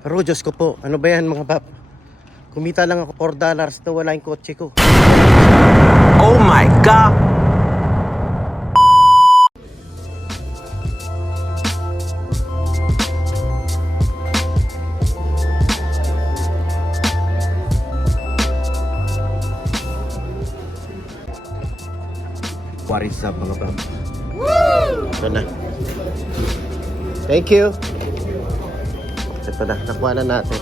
Pero Diyos ko po, ano ba yan mga bab? Kumita lang ako $4 na wala yung kotse ko. Oh my God! What is up mga bab? Ito na. Thank you. Ito na, nakuha na natin.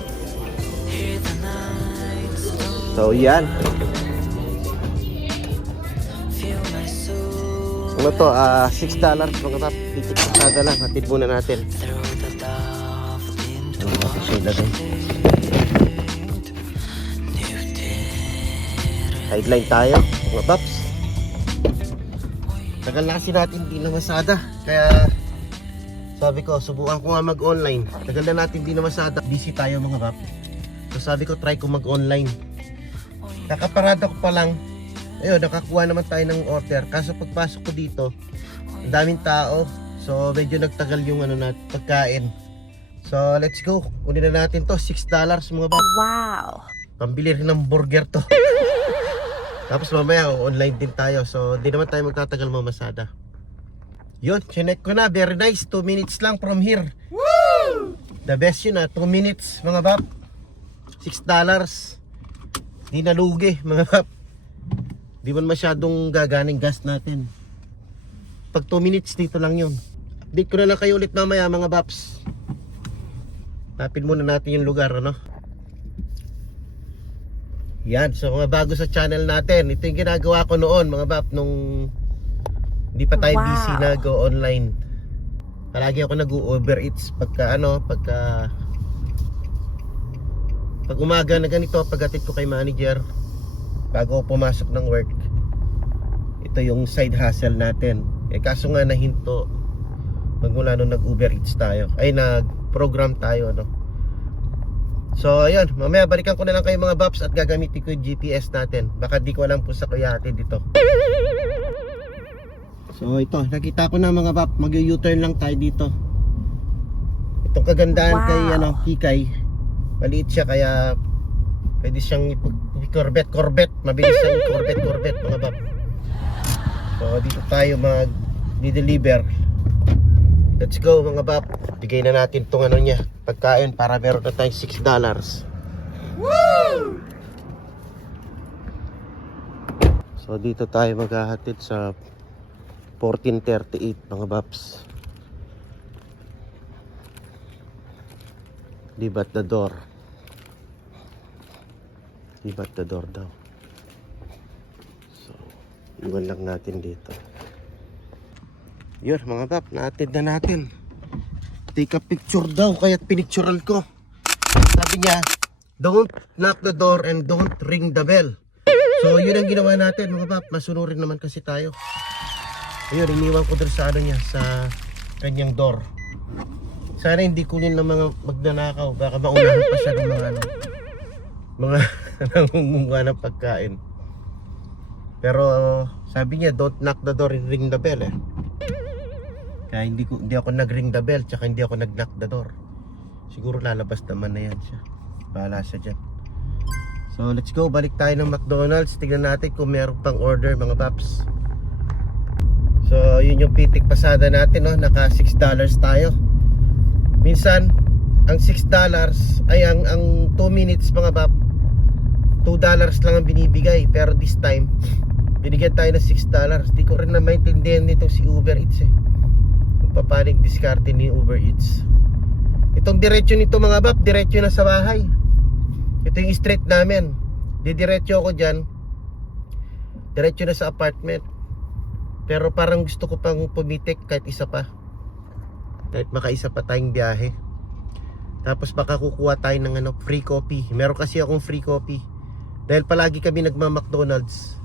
So yan. Ano to? $6 mga bab. Titik pasada lang. Hatid muna natin. Ano natin siya ilagay? Sideline tayo mga babs. Tagal na kasi natin hindi na masada. Kaya sabi ko, subukan ko nga mag-online. Tagal na natin hindi na masada. Busy tayo mga bab. So sabi ko, try ko mag-online. Nakaparada ko pa lang. Ayun, nakakuha naman tayo ng order. Kaso pagpasok ko dito, ang daming tao. So medyo nagtagal yung pagkain. So let's go. Kunin na natin to. $6 mga bab. Wow! Pambili rin ng burger to. Tapos mamaya online din tayo. So di naman tayo magtatagal mamasada. Yun, chinek ko na. Very nice. 2 minutes lang from here. Woo! The best yun 2 minutes mga bab. $6. Di nalugi mga bab. Di man masyadong gaganing gas natin. Pag 2 minutes dito lang yun. Update ko na lang kayo ulit mamaya mga babs. Tapin muna natin yung lugar ano. Yan, so mga bago sa channel natin, ito yung ginagawa ko noon mga bab nung hindi pa tayo busy na go online. Palagi ako nag-Uber Eats pag umaga na ganito, paghatid ko kay manager bago ako pumasok ng work. Ito yung side hustle natin. Kaso nga nahinto magmula nung nag-Uber Eats tayo. Ay nag-program tayo ano. So ayun, mamaya balikan ko na lang kayo mga babs at gagamitin ko yung GPS natin. Baka di ko alam kung sa kuya atin dito. So ito, nakita ko na mga bab, mag-U-turn lang tayo dito. Itong kagandahan kay Kikay, maliit siya kaya pwede siyang Corvette, mabilis siyang Corvette mga bab. So dito tayo mag-deliver. Let's go mga bab. Bigay na natin tong niya, pagkain para meron na tayong $6. Woo! So dito tayo maghahatid sa 1438 mga babs. Libat the door. Libat the door daw. So iwan lang natin dito. Yun mga bab, naatid na natin. Take a picture daw, kaya't pinicturean ko. Sabi niya, don't knock the door and don't ring the bell. So yun ang ginawa natin mga bab, masunurin naman kasi tayo. Ayun, iniwan ko doon sa niya, sa kanyang door. Sana hindi kunin ng mga magnanakaw, baka maunahan pa siya ng mga nangunguha ng pagkain. Pero sabi niya, don't knock the door and ring the bell Kaya hindi ako nag-ring the bell, tsaka hindi ako nag-knock the door. Siguro lalabas naman na yan siya. Bahala siya dyan. So let's go, balik tayo ng McDonald's. Tignan natin kung meron pang order mga paps. So yun yung pitik pasada natin no? Naka $6 tayo. Minsan ang $6 ay ang 2 minutes mga pap, $2 lang ang binibigay. Pero this time binigyan tayo ng $6. Di ko rin na maintindihan nito si Uber Eats papanig diskarte ni Uber Eats. Itong diretsyo nito mga bab, diretsyo na sa bahay. Ito yung street namin. Didiretso ako dyan, diretsyo na sa apartment. Pero parang gusto ko pang pumitik kahit isa pa. Kahit makaisa pa tayong biyahe. Tapos baka kukuha tayo ng free coffee. Meron kasi akong free coffee. Dahil palagi kami nagma-McDonald's.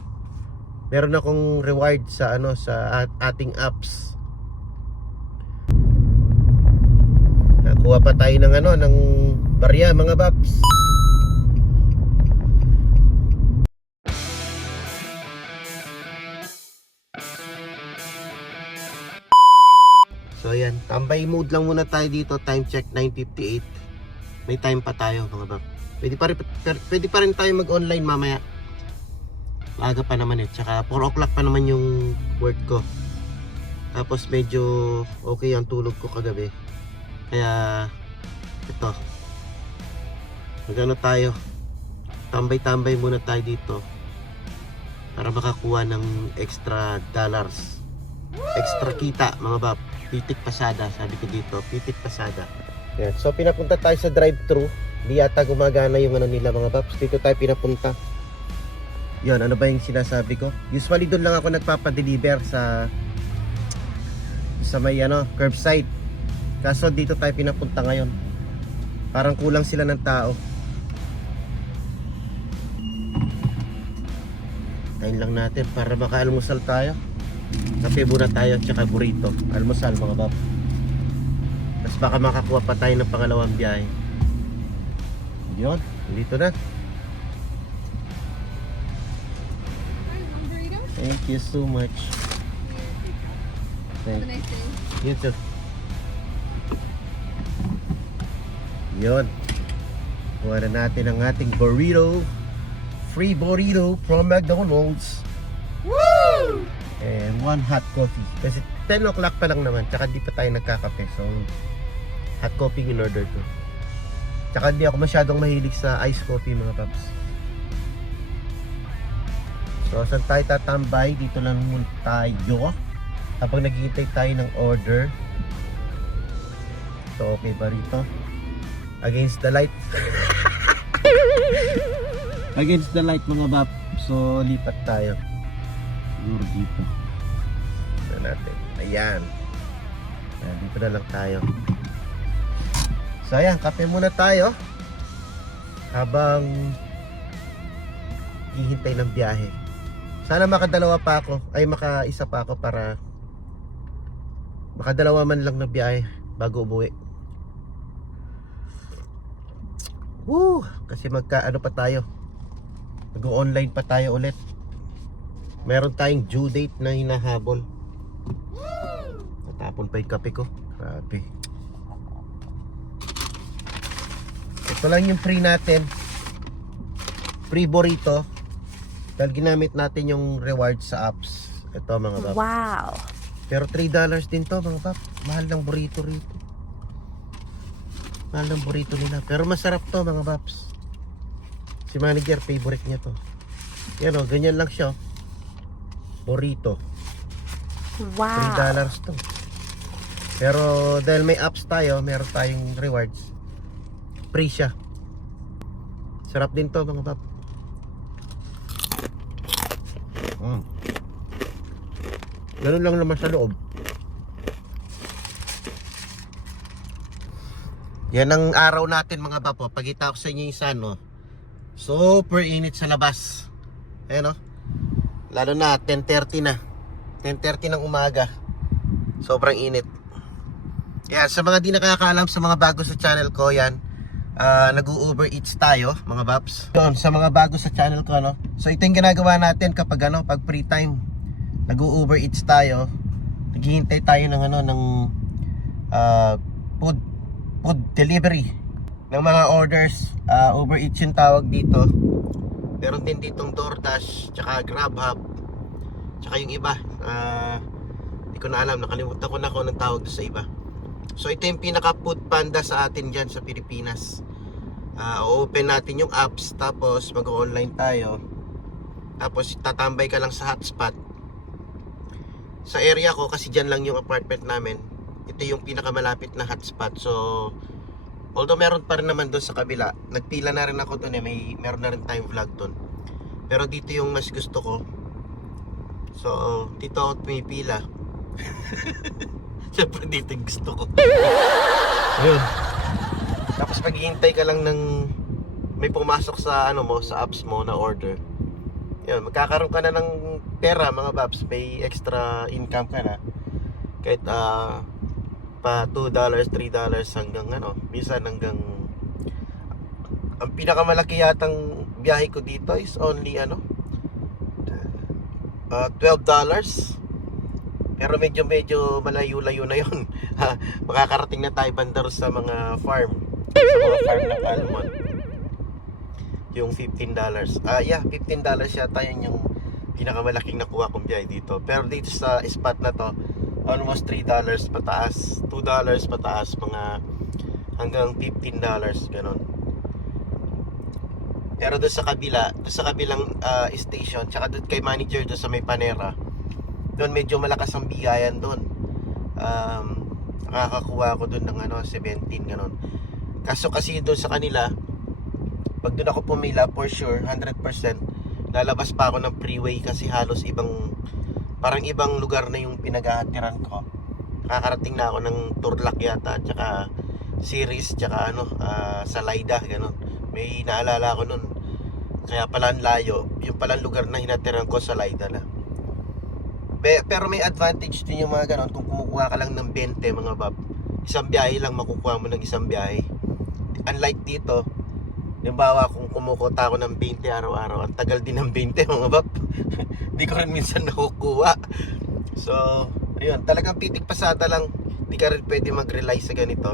Meron akong reward sa sa ating apps. Nakuha pa tayo ng barya mga babs. So ayan, tambay mode lang muna tayo dito. Time check 9:58. May time pa tayo mga bab. Pwede pa rin tayo mag-online mamaya. Maaga pa naman eh. Tsaka 4 o'clock pa naman yung work ko. Tapos medyo okay ang tulog ko kagabi. Kaya ito. Magano tayo. Tambay-tambay muna tayo dito. Para makakuha ng extra dollars. Extra kita mga bab. Pitik pasada. Sabi ko dito. Pitik pasada. Yan. So pinapunta tayo sa drive-thru. Di yata gumagana yung ano nila mga babs. Dito tayo pinapunta. Yan, ano ba yung sinasabi ko? Usually doon lang ako nagpapa-deliver sa may ano, curbside. Kaso dito tayo pinapunta ngayon. Parang kulang sila ng tao. Tayin lang natin para maka-almusal tayo. Kape muna tayo tsaka burrito. Almusal mga bab. Tapos baka makakuha pa tayo ng pangalawang biyahe. Yun, dito na. Thank you so much. Thank you. You too. Yun. Kuha na natin ang ating burrito. Free burrito from McDonald's. Woo! And 1 hot coffee. Kasi 10 o'clock pa lang naman. Tsaka di pa tayo nagkakape. So, hot coffee in order ko. Tsaka di ako masyadong mahilig sa iced coffee mga paps. So, saan tayo tatambay? Dito lang muna tayo. Habang naghihintay tayo ng order. So, okay ba rito? Against the light. Against the light mga bab. So, lipat tayo. Siguro dito. Ito natin. Ayan. Ayan. Dito na lang tayo. So, ayan. Kape muna tayo. Habang hihintay ng biyahe. Sana makadalawa pa ako. Ay, makaisa pa ako para makadalawa man lang na biyahe bago umuwi. Woo! Kasi ano pa tayo. Mag-online pa tayo ulit. Meron tayong due date na hinahabol. Natapon pa yung kape ko. Grabe. Ito lang yung free natin. Free burrito. Dahil ginamit natin yung rewards sa apps. Ito mga bab. Wow. Pero $3 din to mga bab. Mahal ng burrito rito. Mahal ng burrito nila. Pero masarap to mga babs. Si manager favorite niya to. Yan o, ganyan lang siya. Burrito. Wow. $3 to. Pero dahil may apps tayo, meron tayong rewards. Free siya. Sarap din to mga bab. Ganun lang naman sa loob. Yan ang araw natin mga bapo. Pagkita ko sa inyo yung sun, no? Super init sa labas. Ayan, no? Lalo na 10:30 na. 10:30 ng umaga. Sobrang init. Kaya sa mga di nakakaalam, sa mga bago sa channel ko, yan, nag-Uber Eats tayo mga babs. Yun, sa mga bago sa channel ko, no? So ito yung ginagawa natin kapag pag free time. Nag-Uber Eats tayo. Naghihintay tayo ng ng food delivery ng mga orders. Uber Eats yung tawag dito. Meron din ditong DoorDash, tsaka GrabHub, tsaka yung iba. Hindi ko na alam, nakalimutan ko na kung anong tawag sa iba. So ito yung pinaka food panda sa atin dyan sa Pilipinas. Open natin yung apps, tapos mag-online tayo. Tapos tatambay ka lang sa hotspot. Sa area ko, kasi dyan lang yung apartment namin, ito yung pinakamalapit na hotspot. So although meron pa rin naman doon sa kabila, nagpila na rin ako doon meron na rin tayong vlog doon. Pero dito yung mas gusto ko. So dito ako pumipila. Siyempre dito yung gusto ko. Ayun. Tapos maghihintay ka lang ng may pumasok sa sa apps mo na order. Yun, magkakaroon ka na ng pera mga babs. May extra income ka na. Kahit pa $2, $3 hanggang minsan hanggang ang pinakamalaki yatang biyahe ko dito is only $12. Pero medyo malayo-layo na yun. Makakarating na tayo bandar sa mga farm. sa mga farm ng almond. Yung $15. Yeah, $15 yata yun yung pinakamalaking nakuha kong biyahe dito. Pero dito sa spot na to, almost $3 pataas, $2 pataas, mga hanggang $15 ganon. Pero doon sa kabila, doon sa kabilang station, tsaka doon kay manager doon sa may Panera, doon medyo malakas ang bigayan doon. Nakakakuha ako doon ng 17 ganon. Kaso kasi doon sa kanila, pag doon ako pumila, for sure 100% lalabas pa ako ng freeway kasi halos parang ibang lugar na yung pinaghahatiran ko. Nakakarating na ako ng Turlac yata, tsaka Series, tsaka Salaida ganon. May naalala ko nun, kaya pala ang layo. Yung palang lugar na hinatiran ko, Salaida na. Pero may advantage din yung mga ganon. Kung kumukuha ka lang ng 20 mga bab, isang biyahe lang makukuha mo ng isang biyahe. Unlike dito, halimbawa kung kumukuha ako ng 20 araw-araw, ang tagal din ng 20 mga bab. Hindi ko rin minsan nakukuha. So ayun, talagang pitik pasada lang. Hindi ka rin pwede mag-rely sa ganito.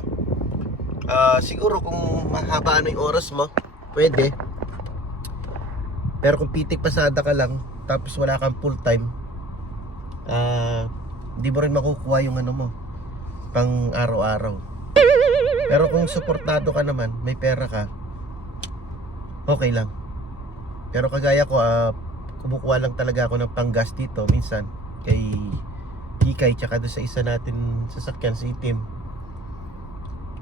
Siguro kung mahaba yung oras mo, pwede. Pero kung pitik pasada ka lang, tapos wala kang full time, hindi mo rin makukuha yung mo pang araw-araw. Pero kung suportado ka naman, may pera ka, okay lang. Pero kagaya ko, kumukuha lang talaga ako ng panggas dito minsan kay Kikay, tsaka doon sa isa natin sasakyan, si Tim.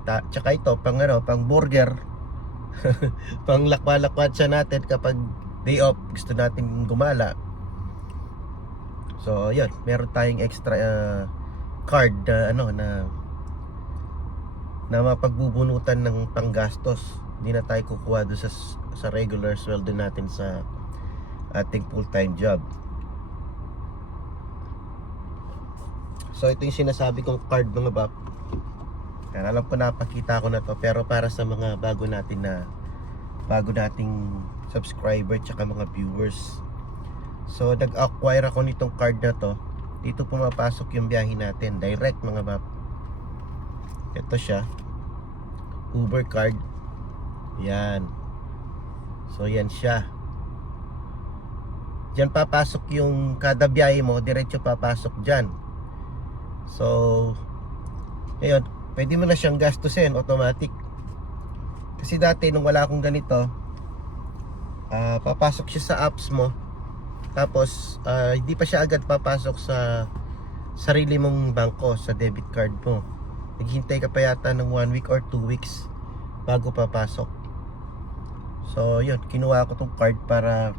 Tsaka ito pang burger pang lakwa-lakwatsa natin kapag day off, gusto natin gumala. So yun, meron tayong extra card na mapagbubunutan ng panggastos. Hindi na tayo kukuha doon sa regular sweldo natin sa ating full-time job. So ito yung sinasabi kong card mga bab. Alam ko napakita ko na to, pero para sa mga bago nating subscriber tsaka mga viewers. So nag-acquire ako nitong card na to. Dito pumapasok yung biyahe natin, direct mga bab. Ito siya, Uber card. Yan. So yan siya. Diyan papasok yung kada biyahe mo, diretso papasok dyan. So ngayon, pwede mo na siyang gastusin automatic. Kasi dati nung wala akong ganito, papasok siya sa apps mo. Tapos hindi pa siya agad papasok sa sarili mong bangko, sa debit card mo. Naghintay ka pa yata ng 1 week or 2 weeks bago papasok. So yun, kinuha ko tong card para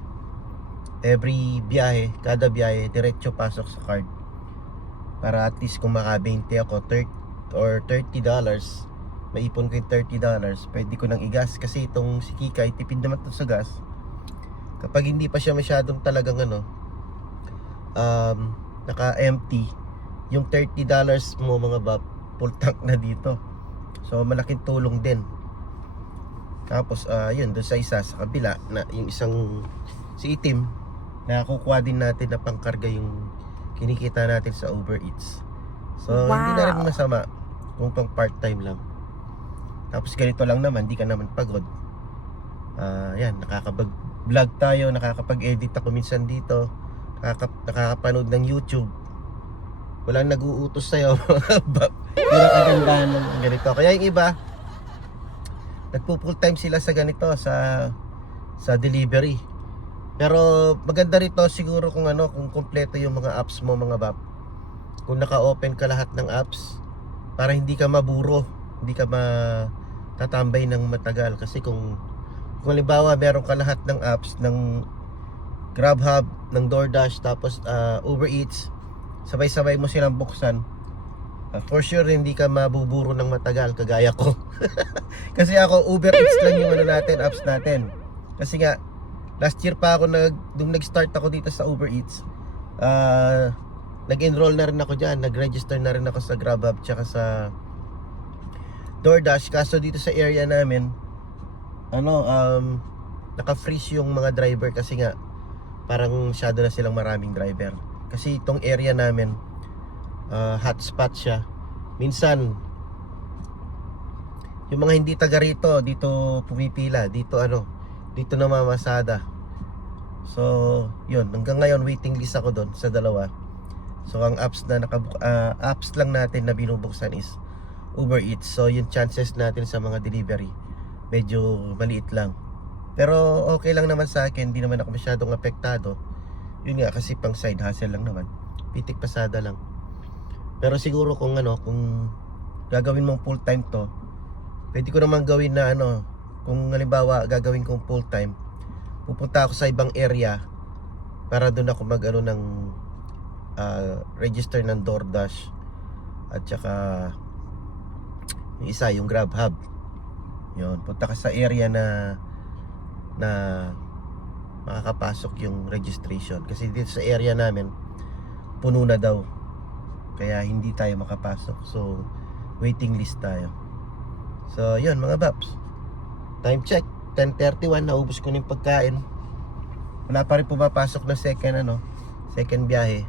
every biyahe, kada biyahe, diretso pasok sa card. Para at least kung maka 20 ako, $30, maipon ko yung $30, pwede ko nang igas. Kasi itong si Kikay, tipid naman to sa gas. Kapag hindi pa siya masyadong talagang naka-empty, yung $30 mo mga bab, full tank na dito. So malaking tulong din. Tapos yun, doon sa isa, sa kabila, na yung isang si Itim, nakukuha din natin na pangkarga yung kinikita natin sa Uber Eats. So hindi na rin masama kung pang part-time lang. Tapos ganito lang naman, di ka naman pagod. Yan, nakakapag-vlog tayo, nakakapag-edit ako minsan dito, nakakapanood ng YouTube. Walang nag-uutos sa'yo. Yun ang kagandahan ng ganito. Kaya yung iba, nagpo-full time sila sa ganito, sa delivery. Pero maganda rito siguro kung kung kompleto yung mga apps mo mga bab. Kung naka-open ka lahat ng apps, para hindi ka maburo, hindi ka matatambay ng matagal. Kasi kung halimbawa meron ka lahat ng apps ng GrabHub, ng DoorDash, tapos Uber Eats, sabay-sabay mo silang buksan, for sure hindi ka mabuburo ng matagal kagaya ko. Kasi ako, Uber Eats lang yung natin, apps natin. Kasi nga last year pa ako nung nag-start ako dito sa Uber Eats, nag-enroll na rin ako dyan, nag-register na rin ako sa GrabHub tsaka sa DoorDash. Kaso dito sa area namin, naka-freeze yung mga driver kasi nga parang masyado na silang maraming driver. Kasi itong area namin, hotspot siya. Minsan yung mga hindi taga rito, dito pumipila, dito dito namamasada. So, yun, hanggang ngayon waiting list ako doon sa dalawa. So, ang apps na apps lang natin na binubuksan is Uber Eats. So, yung chances natin sa mga delivery medyo maliit lang. Pero okay lang naman sa akin, hindi naman ako masyadong apektado. Yun nga kasi pang side hustle lang naman. Pitik pasada lang. Pero siguro kung kung gagawin mong full time to, pwede ko naman gawin na kung halimbawa gagawin kong full time, pupunta ako sa ibang area para doon ako mag ng register ng DoorDash at saka yung isa, yung GrabHub. Yun, punta ka sa area na makakapasok yung registration. Kasi dito sa area namin, puno na daw. Kaya hindi tayo makapasok. So, waiting list tayo. So, yun mga Baps. Time check, 10:31, naubos ko na yung pagkain. Wala pa rin pumapasok na second biyahe.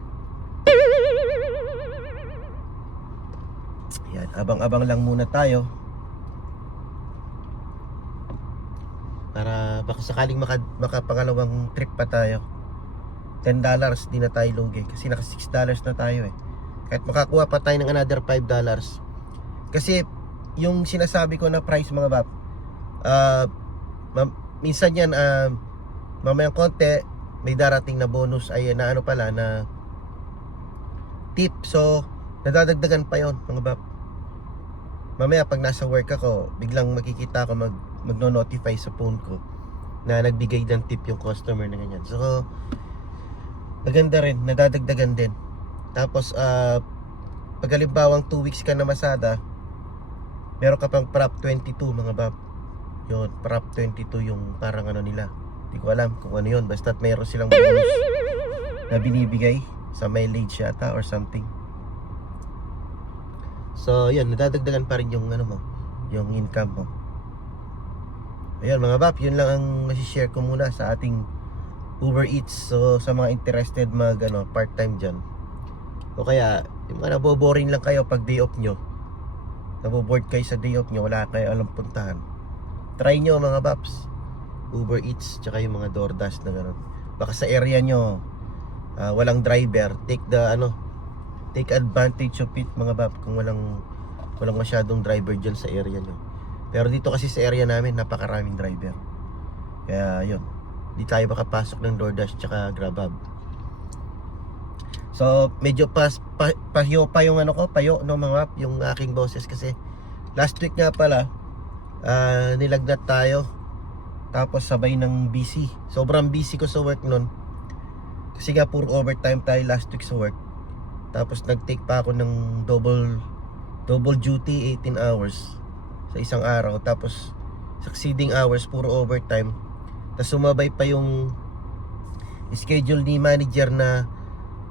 Yan, abang-abang lang muna tayo. Para baka sakaling makapangalawang trip pa tayo. $10 di na tayo lugi. Kasi naka $6 na tayo eh. Kahit makakuha pa tayo ng another $5. Kasi yung sinasabi ko na price mga Bap, minsan yan mamayang konti may darating na bonus ay na na tip. So nadadagdagan pa yon mga Bap. Mamaya pag nasa work ako, biglang makikita ako magno-notify sa phone ko na nagbigay ng tip yung customer na ganyan. So maganda rin, nadadagdagan din. Tapos pag halimbawang 2 weeks ka na masada, meron ka pang prop 22 mga Bap. Yun, prop 22 yung parang nila. Hindi ko alam kung ano yun. Basta't meron silang bonus na binibigay sa mileage yata or something. So, yun, nadadagdagan pa rin yung yung income mo. Ayun mga Bap, yun lang ang masishare ko muna sa ating Uber Eats. So, sa mga interested part-time dyan. O kaya, yung mga naboboring lang kayo pag day off nyo. Naboboard kayo sa day off nyo, wala kayo alam puntahan. Try nyo mga Baps, Uber Eats, tsaka yung mga DoorDash na gano'n. Baka sa area nyo, walang driver, take advantage of it mga Bap kung walang masyadong driver dyan sa area nyo. Pero dito kasi sa area namin napakaraming driver. Kaya yun, di tayo makapasok ng DoorDash tsaka GrabHub. So medyo payo pa yung payo no mga Bap, yung aking boses kasi last week nga pala nilagnat tayo. Tapos sabay ng busy. Sobrang busy ko sa work nun. Kasi nga puro overtime tayo last week sa work. Tapos nag-take pa ako ng double duty 18 hours sa isang araw. Tapos succeeding hours puro overtime. Tapos sumabay pa yung schedule ni manager na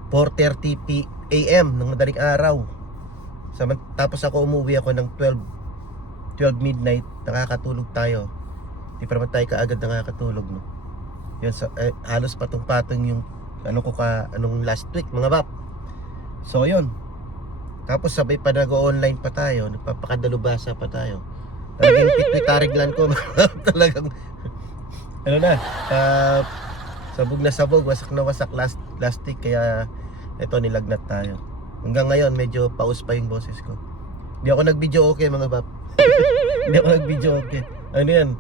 4:30 AM ng madaling araw. Tapos ako umuwi ako ng 12 midnight. Nakakatulog tayo. Di pa naman tayo kaagad nakakatulog no. Yun, halos patong-patong yung anong last week mga Bap. So yun. Tapos sabay pa nag-online pa tayo, nagpapakadalubasa pa tayo. Talagang pitwitariglan ko talagang sabog na sabog, wasak na wasak last week. Kaya ito nilagnat tayo. Hanggang ngayon medyo paus pa yung boses ko. Hindi ako nag-video okay mga Bap. Hindi ako nag-video okay. Ano yan?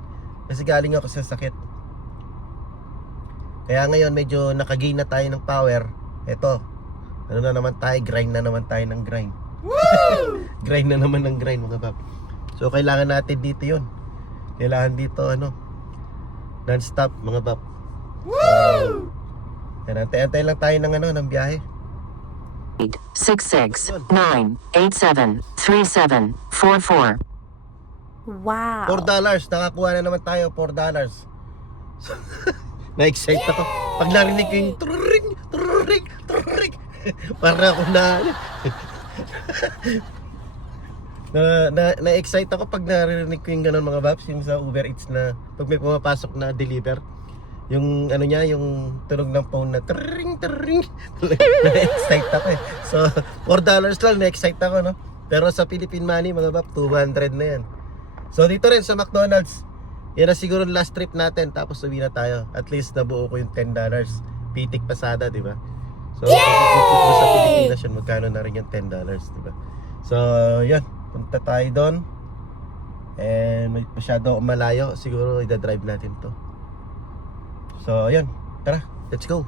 Kasi galing ako sa sakit. Kaya ngayon medyo nakagain na tayo ng power. Eto, na naman tayo, grind na naman tayo ng grind. Grind na naman ng grind mga Bap. So kailangan natin dito yun. Kailangan dito non-stop mga Bap. Antay-antay lang tayo ng biyahe. 866-987-3744. Wow. $4, nakakuha na naman tayo, $4. So, na-excite ako. Pag narinig ko yung truring, para ako na-excite ako pag narinig ko yung ganun mga Baps, yung sa Uber Eats na pag may pumapasok na deliver, yung yung tunog ng phone na truring. Na-excite ako eh. So, $4 lang, na-excite ako no. Pero sa Philippine money mga Bap, 200 na yan. So dito rin sa McDonald's, yan na siguro last trip natin, tapos uwi na tayo. At least nabuo ko yung $10. Pitik pasada, di ba? So kung sa Pilipinas yun, magkano na rin yung $10, di ba? So yan, punta tayo doon. And masyado malayo, siguro i-drive natin to. So yan, tara, let's go.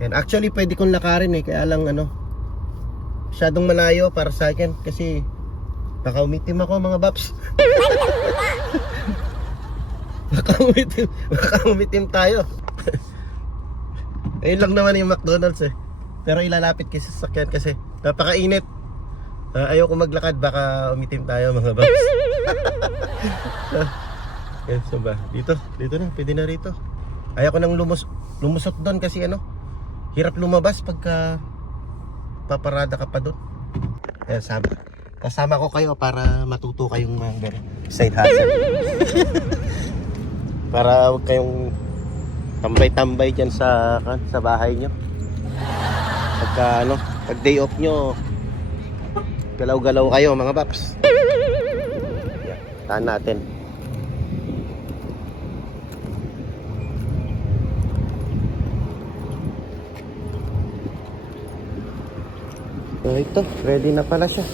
And actually pwede kong lakarin kaya lang masyadong malayo para sa akin kasi baka umitim ako mga baps. baka umitim tayo. Ayun lang naman yung McDonald's pero ilalapit kasi sa sasakyan kasi napakainit. Ayoko maglakad baka umitim tayo mga baps. Yan, so ba? Dito na, pwede na rito. Ayoko nang lumusot doon kasi hirap lumabas pagka paparada ka pa doon. Kaya kasama ko kayo para matuto kayong mga side hustle. Para huwag kayong tambay-tambay dyan sa bahay nyo. Pagka pag day off nyo, galaw-galaw kayo mga paps. Yan, taan natin. So ito, ready na pala siya.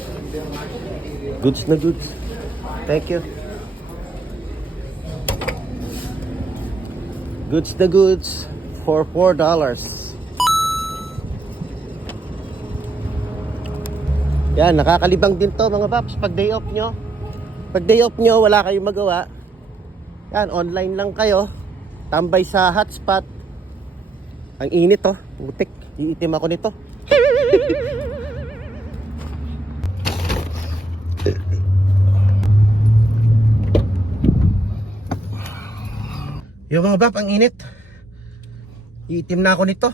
Goods na goods. Thank you. Goods na goods for $4. Yan, nakakalibang din to mga paps pag day off nyo. Pag day off nyo, wala kayong magawa. Yan, online lang kayo. Tambay sa hotspot. Ang init putik. Iitim ako nito. Yung mga bap, ang init. Iitim na ako nito.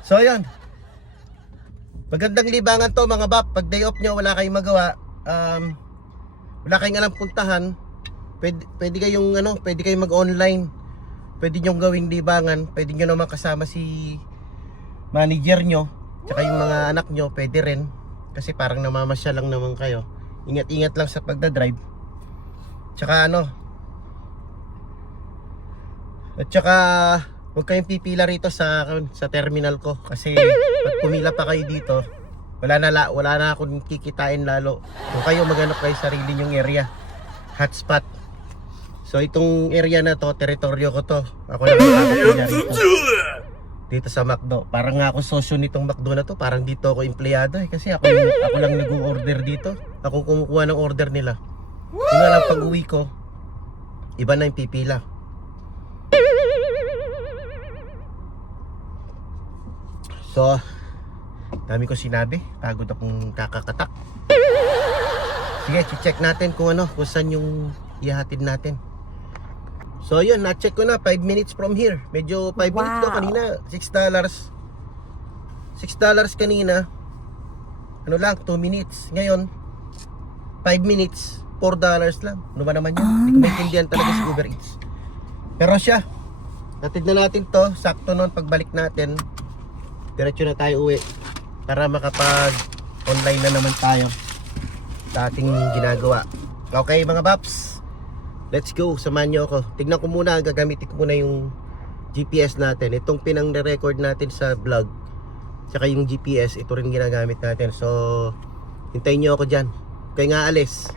So yan, magandang libangan to mga bap. Pag day off nyo, wala kayong magawa, wala kayong alam puntahan, pwede kayong pwede kayong mag-online. Pwede nyo gawing libangan. Pwede nyo naman kasama si manager nyo, tsaka yung mga anak nyo, pwede rin. Kasi parang namamasya lang naman kayo. Ingat-ingat lang sa pagdadrive. Tsaka at saka huwag kayong pipila rito sa terminal ko kasi pag pumila pa kayo dito, wala na akong kikitain lalo. Kung kayo maghanap kayo sarili nyong area, hotspot. So itong area na to, teritoryo ko to. Ako lang ang rito. Dito sa McDo. Parang nga ako sosyo nitong McDo na to. Parang dito ako empleyado kasi ako lang nag-order dito. Ako kumukuha ng order nila. Yung nga lang pag uwi ko, iba na yung pipila. So, dami ko sinabi. Pagod akong kakakatak. Sige, check natin kung saan yung ihahatid natin. So, yun, na-check ko na 5 minutes from here. Medyo 5 minutes daw kanina, $6. $6 kanina. Ano lang, 2 minutes. Ngayon, 5 minutes, $4 lang. Ano ba naman yun? Hindi ko maintindihan talaga si Uber Eats. Pero siya, natid na natin to. Sakto nun, pagbalik natin, diretso na tayo uwi para makapag-online na naman tayo sa ating ginagawa. Okay mga paps, let's go, samahan nyo ako. Tignan ko muna, gagamitin ko muna yung GPS natin. Itong pinang-record natin sa vlog, tsaka yung GPS, ito rin ginagamit natin. So, hintayin nyo ako dyan. Kaya nga alis.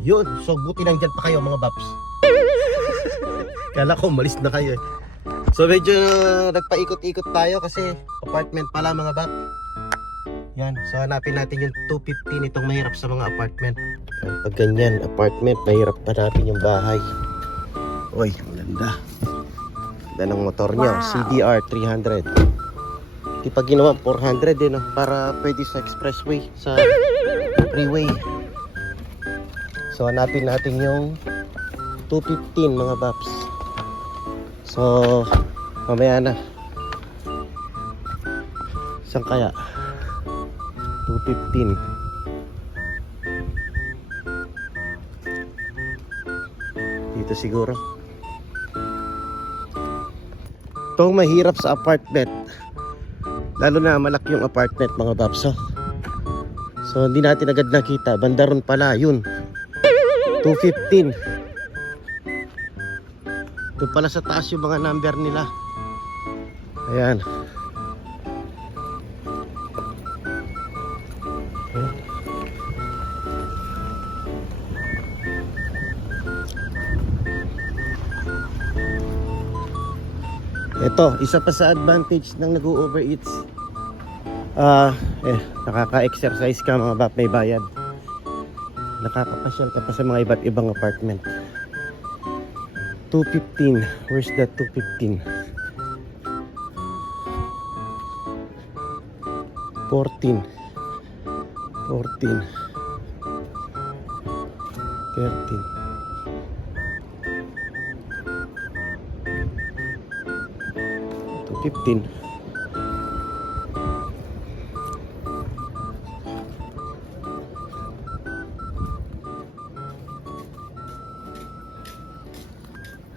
Yun, so buti lang dyan pa kayo mga baps. Kala ko umalis na kayo. So medyo nagpaikot-ikot tayo kasi apartment pala mga bap. Yan, so hanapin natin yung 250 nitong mahirap sa mga apartment. Pag ganyan, apartment, mahirap hanapin yung bahay. Uy, maganda. Ganda ng motor nyo, CDR 300. Di pa ginawa 400 para pwede sa expressway, sa freeway. So hanapin natin yung 215 mga baps. So mamaya na. Saan kaya? 215. Dito siguro. Itong mahirap sa apartment, lalo na malaki yung apartment mga babso. So hindi natin agad nakita. Banda ron pala, yun 215. Doon pala sa taas yung mga number nila. Ayan. Ito, isa pa sa advantage ng nag-overeats. Nakaka-exercise ka mga bap, may bayad. Nakakapasyal ka pa sa mga iba't ibang apartment. 215. Where's that 215? 14. 13. 15.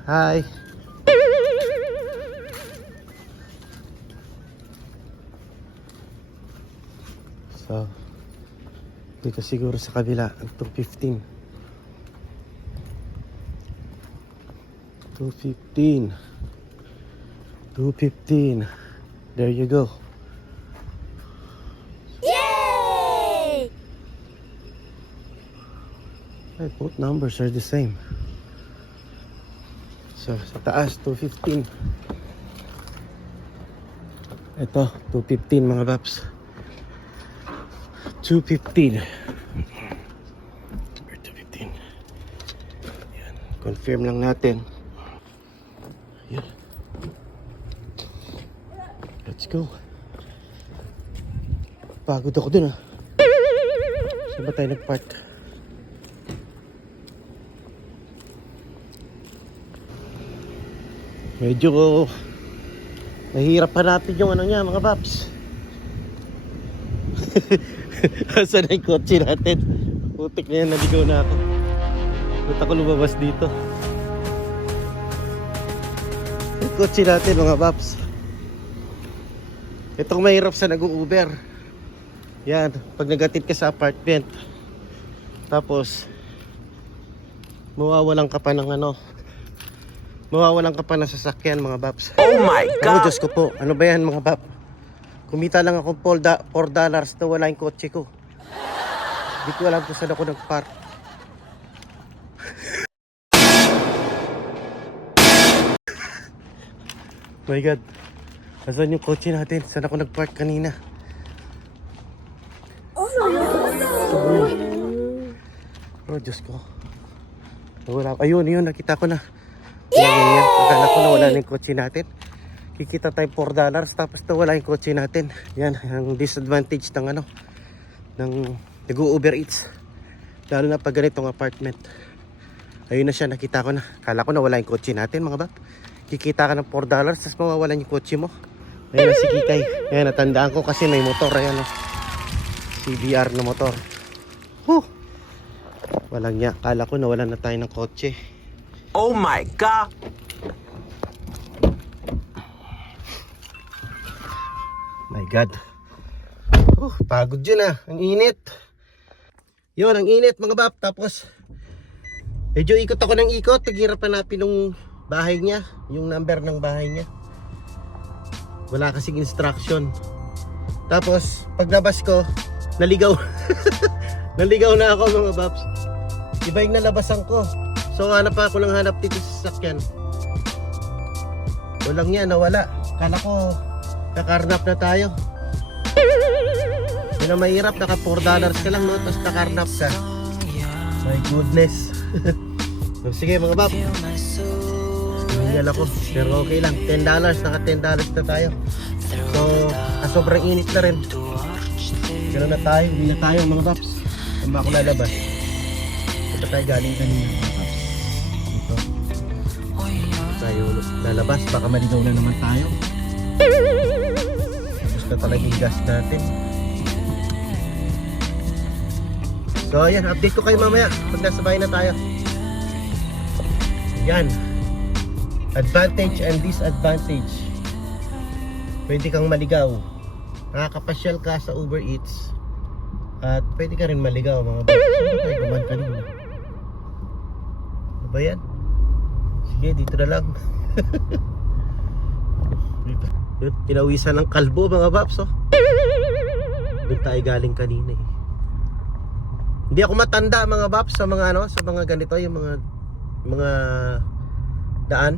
Hi. So, dito siguro sa kabila ang 215. 215. 215. There you go. Yay! Both numbers are the same. So, sa taas, 215. Ito, 215 mga paps. 215. 215. Yan. Confirm lang natin. Yan. Let's go. Pagod ako dun ah. Saan ba tayo nag-park? Medyo mahirap hanapin yung ano niya mga paps. Asan na yung kotse natin? Putik na yan, naligaw na ako. Ba't ako lumabas dito? Yung kotse natin mga paps. Itong mahirap sa nag-u-Uber. Yan, pag nagatid ka sa apartment, tapos mawawalan ka pa ng ano, mawawalan ka pa ng sasakyan mga paps. Oh my Oh, God! Diyos ko po, ano ba yan mga pap? Kumita lang ako $4 na wala yung kotse ko. Hindi ko alam kung saan ako nag-park. My God. Asan yung kotse natin? Saan ako nag-park kanina? Oh, Diyos ko. Wala. Ayun, nakita ko na. Yan. Akala ko na wala na yung kotse natin. Kikita tayo $4 tapos wala yung kotse natin. Yan, ang disadvantage ng ano, ng nag-Uber Eats. Lalo na pag ganitong apartment. Ayun na siya, nakita ko na. Akala ko na wala yung kotse natin mga bap. Kikita ka ng $4 tapos mawawalan yung kotse mo. Ayun na si Kikay. Ayan, natandaan ko kasi may motor. Ayan o. CBR na motor. Walang niya. Akala ko nawalan na tayo ng kotse. Oh my God! My God. Pagod yun ah. Ang init. Yun, ang init mga bap. Tapos, medyo ikot ako ng ikot. Naghirap hanapin ng bahay niya. Yung number ng bahay niya. Wala kasing instruction. Tapos, paglabas ko, naligaw. Naligaw na ako mga baps. Iba yung nalabasan ko. So, hanap pa ako ng hanap dito sa sasakyan. Walang niya, nawala. Kala ko, nakarnap na tayo. Yun ang mahirap, naka $4 ka lang, no? Tapos nakarnap ka. My goodness. So, sige mga bab. Hingal ako, pero okay lang. $10, naka $10 na tayo. So, sobrang init na rin. Gano'n na tayo, hindi na tayo mga babs. Kung ba ako lalabas. Ito tayo galing kanina mga babs. Dito. Tayo lalabas, baka maligaw na naman tayo. Tapos na talaga yung gas natin. So ayan, update ko kayo mamaya pag nasa bahay na tayo. Yan. Advantage and disadvantage. Pwede kang maligaw. Nakakapasyal ka sa Uber Eats. At pwede ka rin maligaw mga boss. Ano tayo kuman kanina? Ano ba yan? Sige, dito na lang. Dito. Yun, pinawisan ng kalbo mga baps, oh. Doon tayo galing kanina eh. Hindi ako matanda mga baps sa mga ano, sa mga ganito, yung mga daan.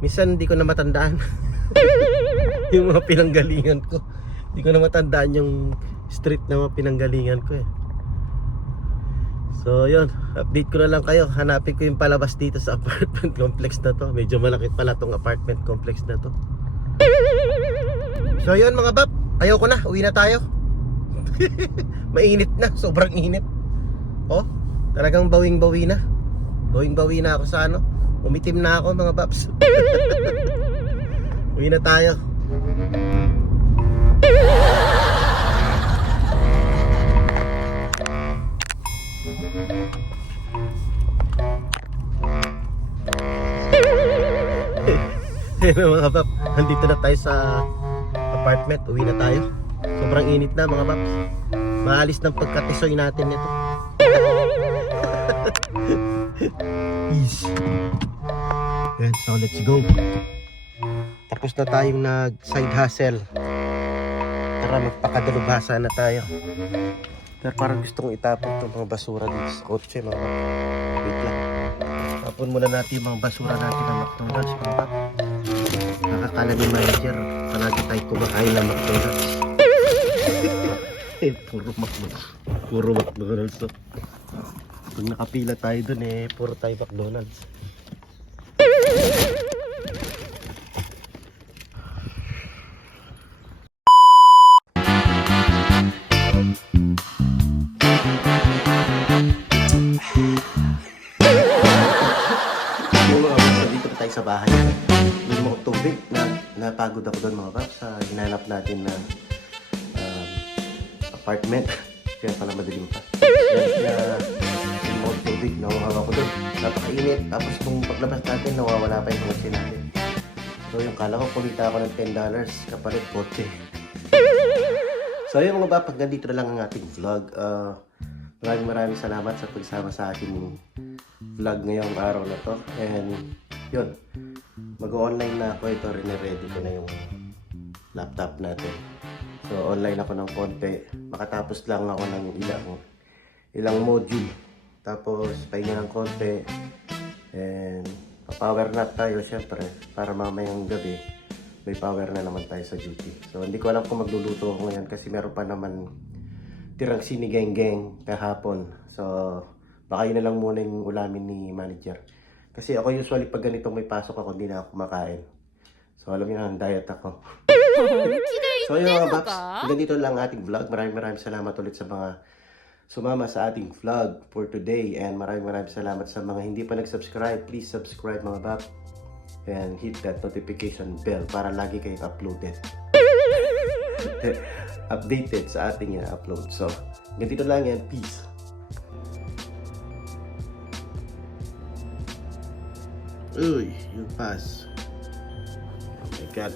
Minsan hindi ko na matandaan. Yung mga pinanggalingan ko. Hindi ko na matandaan yung street na mga pinanggalingan ko eh. So yun, update ko na lang kayo. Hanapin ko yung palabas dito sa apartment complex na to. Medyo malaki pala tong apartment complex na to. So yun mga bab, ayaw ko na, uwi na tayo. Mainit na, sobrang init. Oh, talagang bawing-bawi na. Bawing-bawi na ako sa ano. Umitim na ako mga babs. Uwi na tayo. Ayun mga bab, nandito na tayo sa apartment. Uwi na tayo. Sobrang init na mga babs. Maalis ng pagkatisoy natin nito. Peace. Yan, so let's go. Tapos na tayong nag side hustle. Tara, magpakadalubhasa na tayo. Pero parang gusto kong itapon itong mga basura dito sa kotse mga bab. Wait lang. Tapon muna natin yung mga basura natin ng McDonald's mga bab. Nakakala ni manager, palagi tayo kumakain ng McDonald's. Puro McDonald's to. Pag nakapila tayo dun eh, puro tayo McDonald's. Dito na tayo sa bahay. May mga tubig na napagod ako doon mga paps sa hinanap natin na apartment. Kaya pala madilim pa. Kaya may mga tubig nawawawa ko doon. Napakainit. Tapos kung paglabas natin nawawala pa yung kotse natin. So yung kala ko kumita ako ng $10 kapalit kotse. So yun mga paps, hanggang dito na lang ang ating vlog. Maraming salamat sa pagsama sa aking vlog ngayong araw na to. And yun, mag-online na ako. Ito rin ready ko na yung laptop natin. So online ako ng konti. Makatapos lang ako ng ilang module. Tapos pahinga ng konti. And pa-power nap tayo syempre para mamayang gabi may power na naman tayo sa duty. So hindi ko alam kung magluluto ako ngayon kasi meron pa naman tirang sinigeng-geng kahapon. So baka yun na lang muna yung ulamin ni manager. Kasi ako usually pag ganito may pasok ako, hindi na ako kumakain. So alam niyo na, diet ako. So yun mga Babs, hanggang dito lang ating vlog. Maraming salamat ulit sa mga sumama sa ating vlog for today. And maraming salamat sa mga hindi pa nag-subscribe. Please subscribe mga Babs. And hit that notification bell para lagi kayong uploaded. Updated sa ating upload. So hanggang dito lang yan. Peace. Uy, you pass. Oh my God.